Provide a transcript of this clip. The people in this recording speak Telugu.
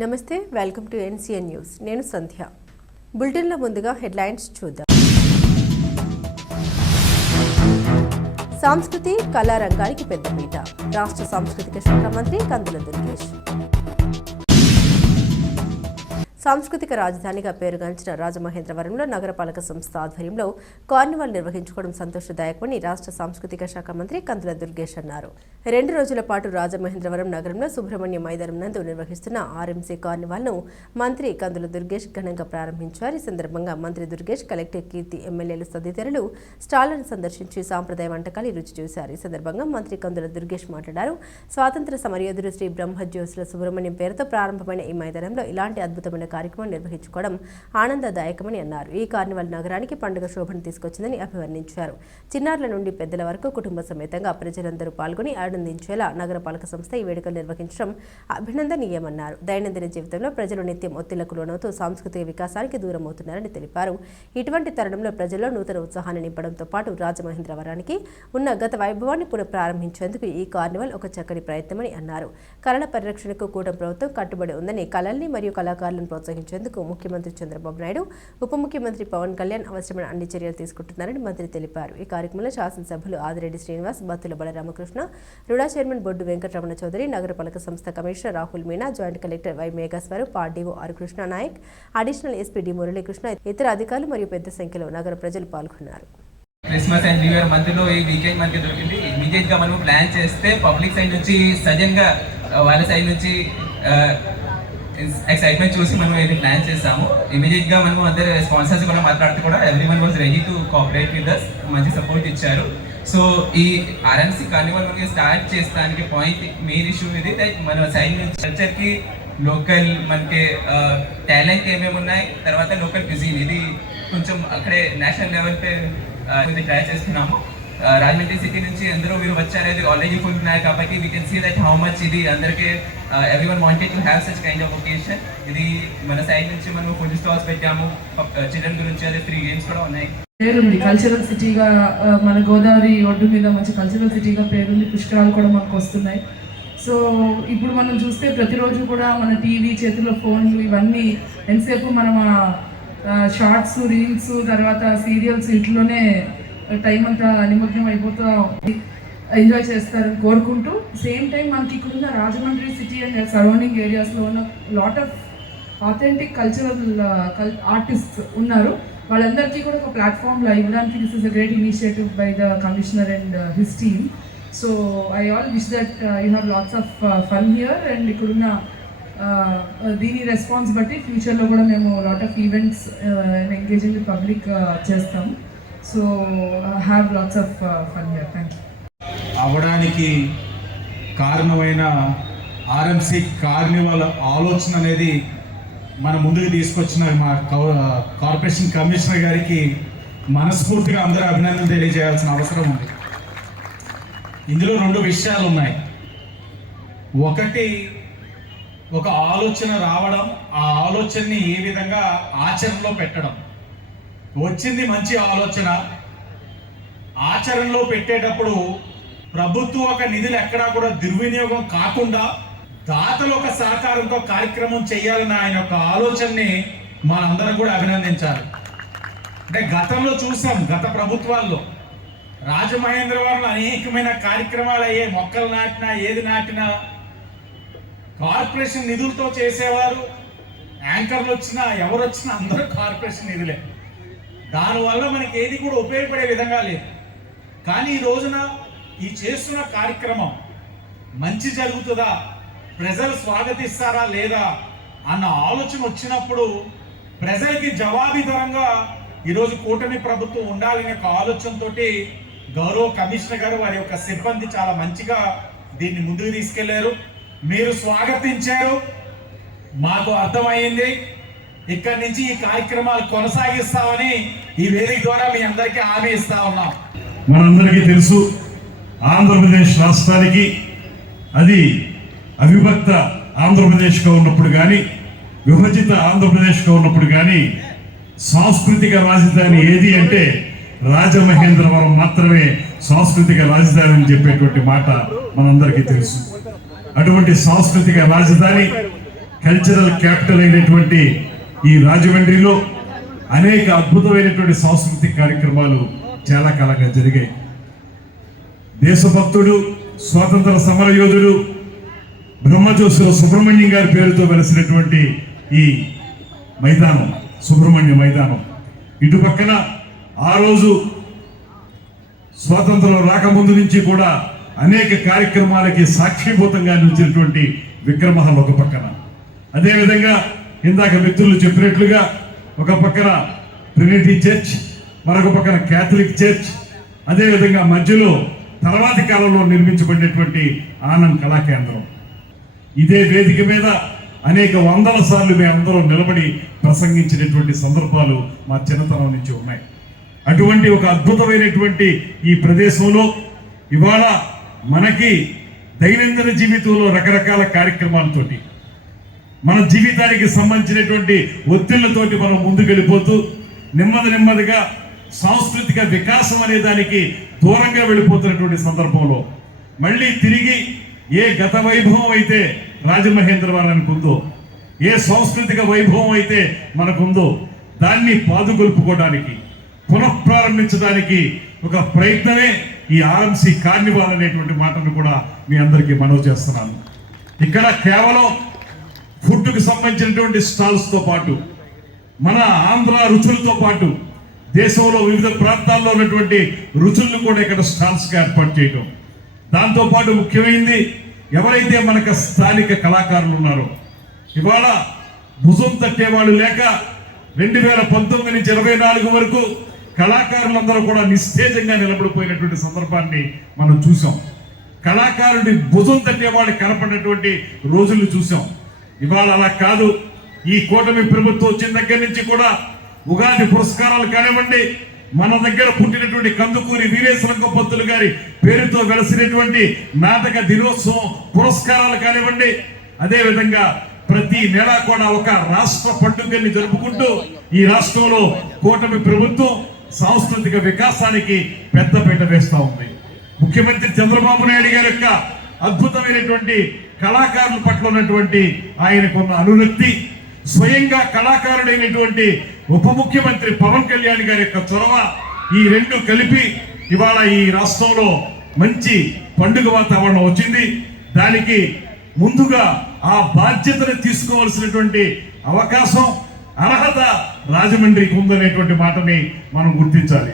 నమస్తే వెల్కమ్ టు ఎన్సీఎన్ న్యూస్. నేను సంధ్య. బులెటిన్లో ముందుగా హెడ్లైన్స్ చూద్దాం. సంస్కృతి కళారంగానికి పెద్దపీట రాష్ట్ర సాంస్కృతిక శాఖ మంత్రి కందుల దుర్గేష్. సాంస్కృతిక రాజధానిగా పేరుగాంచిన రాజమహేంద్రవరంలో నగరపాలక సంస్థ ఆధ్వర్యంలో కార్నివాల్ నిర్వహించుకోవడం సంతోషదాయకమని రాష్ట్ర సాంస్కృతిక శాఖ మంత్రి కందుల దుర్గేష్ అన్నారు. రెండు రోజుల పాటు రాజమహేంద్రవరం నగరంలో సుబ్రహ్మణ్య మైదానం నందు నిర్వహిస్తున్న ఆర్ఎంసీ కార్నివాల్ను మంత్రి కందుల దుర్గేష్ ఘనంగా ప్రారంభించారు. ఈ సందర్భంగా మంత్రి దుర్గేష్ కలెక్టర్ కీర్తి ఎమ్మెల్యేలు తదితరులు స్టాళ్ళను సందర్శించి సాంప్రదాయ వంటకాలు రుచి చూశారు. ఈ సందర్భంగా మంత్రి కందుల దుర్గేష్ మాట్లాడారు. స్వాతంత్ర సమరయోధుడు శ్రీ బ్రహ్మజ్యోతుల సుబ్రహ్మణ్యం పేరుతో ప్రారంభమైన ఈ మైదానంలో ఇలాంటి అద్భుతమైన కార్యక్రమం నిర్వహించుకోవడం ఆనందదాయకమని అన్నారు. ఈ కార్నివాల్ నగరానికి పండుగ శోభను తీసుకొచ్చిందని అభివర్ణించారు. చిన్నారుల నుండి పెద్దల వరకు కుటుంబ సమేతంగా ప్రజలందరూ పాల్గొని ఆనందించేలా నగరపాలక సంస్థ ఈ వేడుకలు నిర్వహించడం అభినందనీయమన్నారు. దైనందిన జీవితంలో ప్రజలు నిత్యం ఒత్తిళ్ళకు లోనవుతూ సాంస్కృతిక వికాసానికి దూరం అవుతున్నారని తెలిపారు. ఇటువంటి తరుణంలో ప్రజల్లో నూతన ఉత్సాహాన్ని నింపడంతో పాటు రాజమహేంద్రవరానికి ఉన్న గత వైభవాన్ని పునఃప్రారంభించేందుకు ఈ కార్నివల్ ఒక చక్కని ప్రయత్నమని అన్నారు. కళల పరిరక్షణకు కూటమి ప్రభుత్వం కట్టుబడి ఉందని కళల్ని మరియు కళాకారులను ప్రోత్సహించేందుకు ముఖ్యమంత్రి చంద్రబాబు నాయుడు ఉప ముఖ్యమంత్రి పవన్ కళ్యాణ్ అవసరమైన అన్ని చర్యలు తీసుకుంటున్నారని మంత్రి తెలిపారు. ఈ కార్యక్రమంలో శాసనసభ్యులు ఆదిరెడ్డి శ్రీనివాస్ బత్తుల బలరామకృష్ణ రుడా చైర్మన్ బొడ్డు వెంకటరమణ చౌదరి నగరపాలక సంస్థ commissioner Rahul Meena joint collector Y మేఘస్వరు పార్డీఓ R Krishna Naik additional SP D Muralikrishna ఇతర అధికారులు మరియు పెద్ద సంఖ్యలో నగర ప్రజలు పాల్గొన్నారు. క్రిస్మస్ అండ్ న్యూ ఇయర్ మధ్యలో ఈ వీకెండ్ మనకి దొరికింది. ఇమీడియట్గా మనం ప్లాన్ చేస్తే పబ్లిక్ సైడ్ నుంచి సడన్గా వాళ్ళ సైడ్ నుంచి ఎక్సైట్మెంట్ చూసి మనం ఇది ప్లాన్ చేసాము ఇమీడియట్గా మనం అందరు స్పాన్సర్స్ కూడా మాట్లాడితే కూడా everyone was ready to cooperate with us మంచి సపోర్ట్ ఇచ్చారు. సో ఈ ఆర్ఎంసీ కార్నివల్ మనకి స్టార్ట్ చేస్తానికి పాయింట్ మెయిన్ ఇష్యూ ఇది లైక్ మన సైడ్ కల్చర్కి లోకల్ మనకి టాలెంట్ ఏమేమి ఉన్నాయి తర్వాత లోకల్ బిజీ ఇది కొంచెం అక్కడే నేషనల్ లెవెల్ పే ట్రై చేస్తున్నాము. రాజమండ్రి సిటీ నుంచి అందరూ మీరు వచ్చారు ఆల్రెడీ ఫుల్ ఉన్నాయి కాబట్టి we can see that how much ఇది అందరికీ everyone wanted to have such kind of occasion ఇది మన సైడ్ నుంచి మనం ఫుడ్ స్టాల్స్ పెట్టాము. చిల్డ్రన్ గురించి అదే త్రీ గేమ్స్ కూడా ఉన్నాయి. పేరుంది. కల్చరల్ సిటీగా మన గోదావరి ఒడ్డు మీద మంచి కల్చరల్ సిటీగా పేరుంది. పుష్కరాలు కూడా మనకు వస్తున్నాయి. సో ఇప్పుడు మనం చూస్తే ప్రతిరోజు కూడా మన టీవీ చేతిలో ఫోన్లు ఇవన్నీ ఎంతసేపు మనం షార్ట్స్ రీల్స్ తర్వాత సీరియల్స్ ఇట్లోనే టైం అంతా నిమగ్నం అయిపోతూ ఎంజాయ్ చేస్తారని కోరుకుంటూ. సేమ్ టైం మనకి ఇక్కడ ఉన్న రాజమండ్రి సిటీ అండ్ సరౌండింగ్ ఏరియాస్లో ఉన్న లాట్ ఆఫ్ ఆథెంటిక్ కల్చరల్ కల్ ఆర్టిస్ట్ ఉన్నారు. వాళ్ళందరికీ కూడా ఒక ప్లాట్ఫామ్లో ఇవ్వడానికి this is a great initiative by the commissioner and his team so I all wish that you have lots of fun here and ఇక్కడున్న uh, uh, దీని రెస్పాన్స్ బట్టి ఫ్యూచర్లో కూడా మేము lot of events engaging with public చేస్తాం so have lots of fun here thank you అవడానికి కారణమైన ఆర్ఎంసి కార్నివల్ ఆలోచన అనేది మన ముందుకు తీసుకొచ్చిన మా కార్పొరేషన్ కమిషనర్ గారికి మనస్ఫూర్తిగా అందరూ అభినందనలు తెలియజేయాల్సిన అవసరం ఉంది. ఇందులో రెండు విషయాలు ఉన్నాయి. ఒకటి ఒక ఆలోచన రావడం ఆ ఆలోచనని ఏ విధంగా ఆచరణలో పెట్టడం. వచ్చింది మంచి ఆలోచన. ఆచరణలో పెట్టేటప్పుడు ప్రభుత్వం ఒక నిధులు ఎక్కడా కూడా దుర్వినియోగం కాకుండా దాతల ఒక సహకారంతో కార్యక్రమం చేయాలన్న ఆయన యొక్క ఆలోచనని మనందరం కూడా అభినందించాలి. అంటే గతంలో చూసాం గత ప్రభుత్వాల్లో రాజమహేంద్రవరంలో అనేకమైన కార్యక్రమాలు అయ్యే మొక్కలు నాటినా ఏది నాటినా కార్పొరేషన్ నిధులతో చేసేవారు. యాంకర్లు వచ్చినా ఎవరు వచ్చినా అందరూ కార్పొరేషన్ నిధులే. దానివల్ల మనకి ఏది కూడా ఉపయోగపడే విధంగా లేదు. కానీ ఈ రోజున ఈ చేస్తున్న కార్యక్రమం మంచి జరుగుతుందా? ప్రజలు స్వాగతిస్తారా లేదా? అన్న ఆలోచన వచ్చినప్పుడు ప్రజలకి జవాబితరంగా ఈరోజు కూటమి ప్రభుత్వం ఉండాలనే ఒక ఆలోచనతో గౌరవ కమిషనర్ గారు వారి యొక్క సిబ్బంది చాలా మంచిగా దీన్ని ముందుకు తీసుకెళ్ళారు. మీరు స్వాగతించారు. మాకు అర్థమైంది. ఇక్కడి నుంచి ఈ కార్యక్రమాలు కొనసాగిస్తామని ఈ వేదిక ద్వారా మీ అందరికీ హామీ ఇస్తా ఉన్నాం. మనందరికీ తెలుసు ఆంధ్రప్రదేశ్ రాష్ట్రానికి అది అవిభక్త ఆంధ్రప్రదేశ్గా ఉన్నప్పుడు కానీ విభజిత ఆంధ్రప్రదేశ్గా ఉన్నప్పుడు కానీ సాంస్కృతిక రాజధాని ఏది అంటే రాజమహేంద్రవరం మాత్రమే సాంస్కృతిక రాజధాని అని చెప్పేటువంటి మాట మనందరికీ తెలుసు. అటువంటి సాంస్కృతిక రాజధాని కల్చరల్ క్యాపిటల్ అయినటువంటి ఈ రాజమండ్రిలో అనేక అద్భుతమైనటువంటి సాంస్కృతిక కార్యక్రమాలు చాలా కాలంగా జరిగాయి. దేశభక్తుడు స్వాతంత్ర సమరయోధుడు బ్రహ్మజోసుల సుబ్రహ్మణ్యం గారి పేరుతో వెలిసినటువంటి ఈ మైదానం సుబ్రహ్మణ్య మైదానం. ఇటు పక్కన ఆ రోజు స్వాతంత్రం రాకముందు నుంచి కూడా అనేక కార్యక్రమాలకి సాక్షిభూతంగా నిలిచినటువంటి విక్రమహల్ ఒక పక్కన. అదేవిధంగా ఇందాక మిత్రులు చెప్పినట్లుగా ఒక పక్కన ట్రినిటీ చర్చ్ మరొక పక్కన క్యాథలిక్ చర్చ్ అదేవిధంగా మధ్యలో తర్వాతి కాలంలో నిర్మించబడినటువంటి ఆనంద్ కళాకేంద్రం ఇదే వేదిక మీద అనేక వందల సార్లు మేమందరం నిలబడి ప్రసంగించినటువంటి సందర్భాలు మా చిన్నతనం నుంచి ఉన్నాయి. అటువంటి ఒక అద్భుతమైనటువంటి ఈ ప్రదేశంలో ఇవాళ మనకి దైనందిన జీవితంలో రకరకాల కార్యక్రమాలతోటి మన జీవితానికి సంబంధించినటువంటి ఒత్తిళ్ళతోటి మనం ముందుకెళ్ళిపోతూ నెమ్మది నెమ్మదిగా సాంస్కృతిక వికాసం అనే దానికి దూరంగా వెళ్ళిపోతున్నటువంటి సందర్భంలో మళ్ళీ తిరిగి ఏ గత వైభవం అయితే రాజమహేంద్రవరానికి ఉందో ఏ సాంస్కృతిక వైభవం అయితే మనకుందో దాన్ని పాదుకొల్పుకోవడానికి పునఃప్రారంభించడానికి ఒక ప్రయత్నమే ఈ ఆర్ఎంసీ కార్నివాల్ అనేటువంటి మాటను కూడా మీ అందరికీ మనవి చేస్తున్నాను. ఇక్కడ కేవలం ఫుడ్కు సంబంధించినటువంటి స్టాల్స్తో పాటు మన ఆంధ్ర రుచులతో పాటు దేశంలో వివిధ ప్రాంతాల్లో ఉన్నటువంటి రుచులను కూడా ఇక్కడ స్టాల్స్గా ఏర్పాటు చేయడం దాంతోపాటు ముఖ్యమైనది ఎవరైతే మనకు స్థానిక కళాకారులు ఉన్నారో ఇవాళ భుజం తట్టేవాళ్ళు లేక రెండు వేల పంతొమ్మిది నుంచి ఇరవై నాలుగు వరకు కళాకారులందరూ కూడా నిస్తేజంగా నిలబడిపోయినటువంటి సందర్భాన్ని మనం చూసాం కళాకారుడి భుజం తట్టేవాళ్ళు కనపడినటువంటి రోజులు చూసాం ఇవాళ అలా కాదు. ఈ కూటమి ప్రభుత్వం వచ్చిన దగ్గర నుంచి కూడా ఉగాది పురస్కారాలు కానివ్వండి మన దగ్గర పుట్టినటువంటి కందుకూరి వీరేశ్వర పంతులు గారి పేరుతో వెలసినటువంటి నాటక దినోత్సవం పురస్కారాలు కానివ్వండి అదేవిధంగా ప్రతి నెల కూడా ఒక రాష్ట్ర పండుగని జరుపుకుంటూ ఈ రాష్ట్రంలో కూటమి ప్రభుత్వం సాంస్కృతిక వికాసానికి పెద్దపీట వేస్తా ఉంది. ముఖ్యమంత్రి చంద్రబాబు నాయుడు గారి యొక్క అద్భుతమైనటువంటి కళాకారుల పట్ల ఉన్నటువంటి ఆయనకున్న అనురక్తి స్వయంగా కళాకారుడైనటువంటి ఉప ముఖ్యమంత్రి పవన్ కళ్యాణ్ గారి యొక్క చొరవ ఈ రెండు కలిపి ఇవాళ ఈ రాష్ట్రంలో మంచి పండుగ వాతావరణం వచ్చింది. దానికి ముందుగా ఆ బాధ్యతను తీసుకోవాల్సినటువంటి అవకాశం అర్హత రాజమండ్రికి ఉందనేటువంటి మాటని మనం గుర్తించాలి.